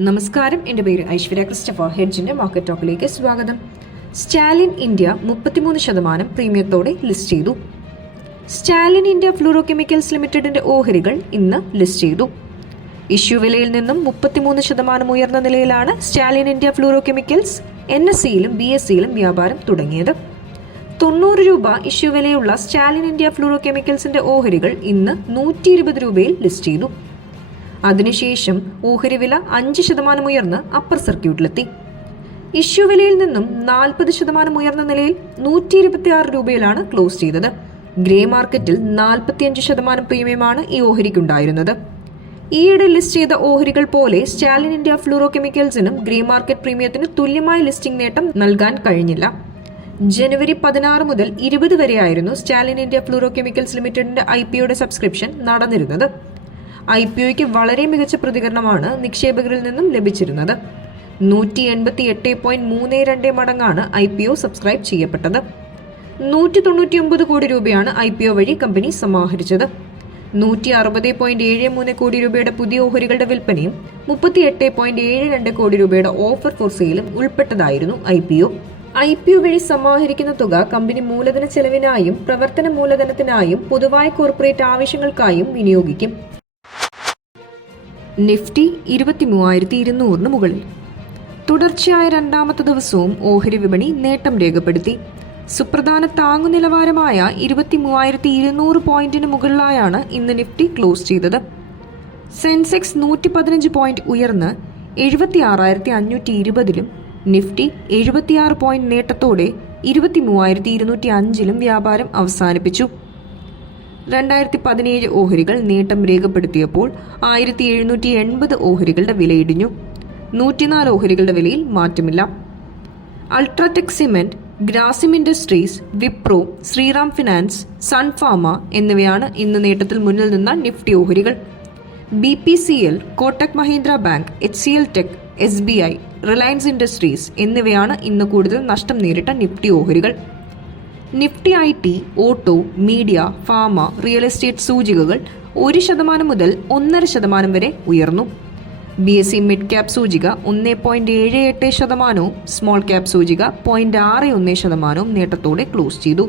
നമസ്കാരം. എന്റെ പേര് ഐശ്വര്യ ക്രിസ്റ്റഫ ഹെഡ്ജിന്റെ മാർക്കറ്റ് ടോക്കിലേക്ക് സ്വാഗതം. സ്റ്റാലിൻ ഇന്ത്യ മുപ്പത്തിമൂന്ന് ശതമാനം പ്രീമിയത്തോടെ ലിസ്റ്റ് ചെയ്തു. സ്റ്റാലിൻ ഇന്ത്യ ഫ്ലൂറോ കെമിക്കൽസ് ലിമിറ്റഡിന്റെ ഓഹരികൾ ഇന്ന് ലിസ്റ്റ് ചെയ്തു. ഇഷ്യൂ വിലയിൽ നിന്നും മുപ്പത്തിമൂന്ന് ശതമാനം ഉയർന്ന നിലയിലാണ് Stallion India Fluorochemicals N S സിയിലും B S സിയിലും വ്യാപാരം തുടങ്ങിയത്. തൊണ്ണൂറ് രൂപ ഇഷ്യൂ വിലയുള്ള സ്റ്റാലിൻ ഇന്ത്യ ഫ്ലൂറോ കെമിക്കൽസിന്റെ ഓഹരികൾ ഇന്ന് നൂറ്റി ഇരുപത് രൂപയിൽ ലിസ്റ്റ് ചെയ്തു. അതിനുശേഷം ഓഹരി വില അഞ്ച് ശതമാനം ഉയർന്ന് അപ്പർ സർക്യൂട്ടിലെത്തി ഇഷ്യൂ വിലയിൽ നിന്നും നാൽപ്പത് ശതമാനം ഉയർന്ന നിലയിൽ നൂറ്റി ഇരുപത്തി ആറ് രൂപയിലാണ് ക്ലോസ് ചെയ്തത്. ഗ്രേ മാർക്കറ്റിൽ നാൽപ്പത്തിയഞ്ച് ശതമാനം പ്രീമിയമാണ് ഈ ഓഹരിക്കുണ്ടായിരുന്നത്. ഈയിടെ ലിസ്റ്റ് ചെയ്ത ഓഹരികൾ പോലെ സ്റ്റാലിൻ ഇന്ത്യ ഫ്ലൂറോ കെമിക്കൽസിനും ഗ്രേ മാർക്കറ്റ് പ്രീമിയത്തിന് തുല്യമായ ലിസ്റ്റിംഗ് നേട്ടം നൽകാൻ കഴിഞ്ഞില്ല. ജനുവരി പതിനാറ് മുതൽ ഇരുപത് വരെയായിരുന്നു സ്റ്റാലിൻ ഇന്ത്യ ഫ്ലൂറോ കെമിക്കൽസ് ലിമിറ്റഡിന്റെ ഐ പിയുടെ സബ്സ്ക്രിപ്ഷൻ നടന്നിരുന്നത്. ഐ പി ഒയ്ക്ക് വളരെ മികച്ച പ്രതികരണമാണ് നിക്ഷേപകരിൽ നിന്നും ലഭിച്ചിരുന്നത്. നൂറ്റി എൺപത്തി എട്ട് പോയിന്റ് മൂന്ന് രണ്ട് മടങ്ങാണ് ഐ പി ഒ സബ്സ്ക്രൈബ് ചെയ്യപ്പെട്ടത്. നൂറ്റി തൊണ്ണൂറ്റി ഒമ്പത് കോടി രൂപയാണ് ഐ പി ഒ വഴി കമ്പനി സമാഹരിച്ചത്. നൂറ്റി അറുപത് പോയിന്റ് ഏഴ് മൂന്ന് കോടി രൂപയുടെ പുതിയ ഓഹരികളുടെ വിൽപ്പനയും മുപ്പത്തി എട്ട് പോയിന്റ് ഏഴ് രണ്ട് കോടി രൂപയുടെ ഓഫർ ഫോർ സെയിലും ഉൾപ്പെട്ടതായിരുന്നു I P O. I P O വഴി സമാഹരിക്കുന്ന തുക കമ്പനി മൂലധന ചെലവിനായും പ്രവർത്തന മൂലധനത്തിനായും പൊതുവായ കോർപ്പറേറ്റ് ആവശ്യങ്ങൾക്കായും വിനിയോഗിക്കും. നിഫ്റ്റി ഇരുപത്തി മൂവായിരത്തി ഇരുന്നൂറിന് മുകളിൽ. തുടർച്ചയായ രണ്ടാമത്തെ ദിവസവും ഓഹരി വിപണി നേട്ടം രേഖപ്പെടുത്തി. സുപ്രധാന താങ്ങു നിലവാരമായ ഇരുപത്തി മൂവായിരത്തി ഇരുന്നൂറ് പോയിന്റിന് മുകളിലായാണ് ഇന്ന് നിഫ്റ്റി ക്ലോസ് ചെയ്തത്. സെൻസെക്സ് നൂറ്റി പതിനഞ്ച് പോയിന്റ് ഉയർന്ന് എഴുപത്തി ആറായിരത്തി അഞ്ഞൂറ്റി ഇരുപതിലും നിഫ്റ്റി എഴുപത്തിയാറ് പോയിന്റ് നേട്ടത്തോടെ ഇരുപത്തി മൂവായിരത്തി ഇരുന്നൂറ്റി അഞ്ചിലും വ്യാപാരം അവസാനിപ്പിച്ചു. രണ്ടായിരത്തി പതിനേഴ് ഓഹരികൾ നേട്ടം രേഖപ്പെടുത്തിയപ്പോൾ ആയിരത്തി എഴുന്നൂറ്റി എൺപത് ഓഹരികളുടെ വിലയിടിഞ്ഞു. നൂറ്റിനാല് ഓഹരികളുടെ വിലയിൽ മാറ്റമില്ല. UltraTech cement Grasim Industries Wipro Shriram Finance Sun Pharma എന്നിവയാണ് ഇന്ന് നേട്ടത്തിൽ മുന്നിൽ നിന്ന നിഫ്റ്റി ഓഹരികൾ. B P C L Kotak Mahindra Bank H C L Tech S B I Reliance Industries എന്നിവയാണ് ഇന്ന് കൂടുതൽ നഷ്ടം നേരിട്ട നിഫ്റ്റി ഓഹരികൾ. Nifty I T auto media pharma real estate സൂചികകൾ ഒരു ശതമാനം മുതൽ ഒന്നര ശതമാനം വരെ ഉയർന്നു. B S C mid cap സൂചിക ഒന്ന് പോയിന്റ് ഏഴ് എട്ട് ശതമാനവും സ്മോൾ ക്യാപ് സൂചിക പോയിന്റ് ആറ് ഒന്ന് ശതമാനവും നേട്ടത്തോടെ ക്ലോസ് ചെയ്തു.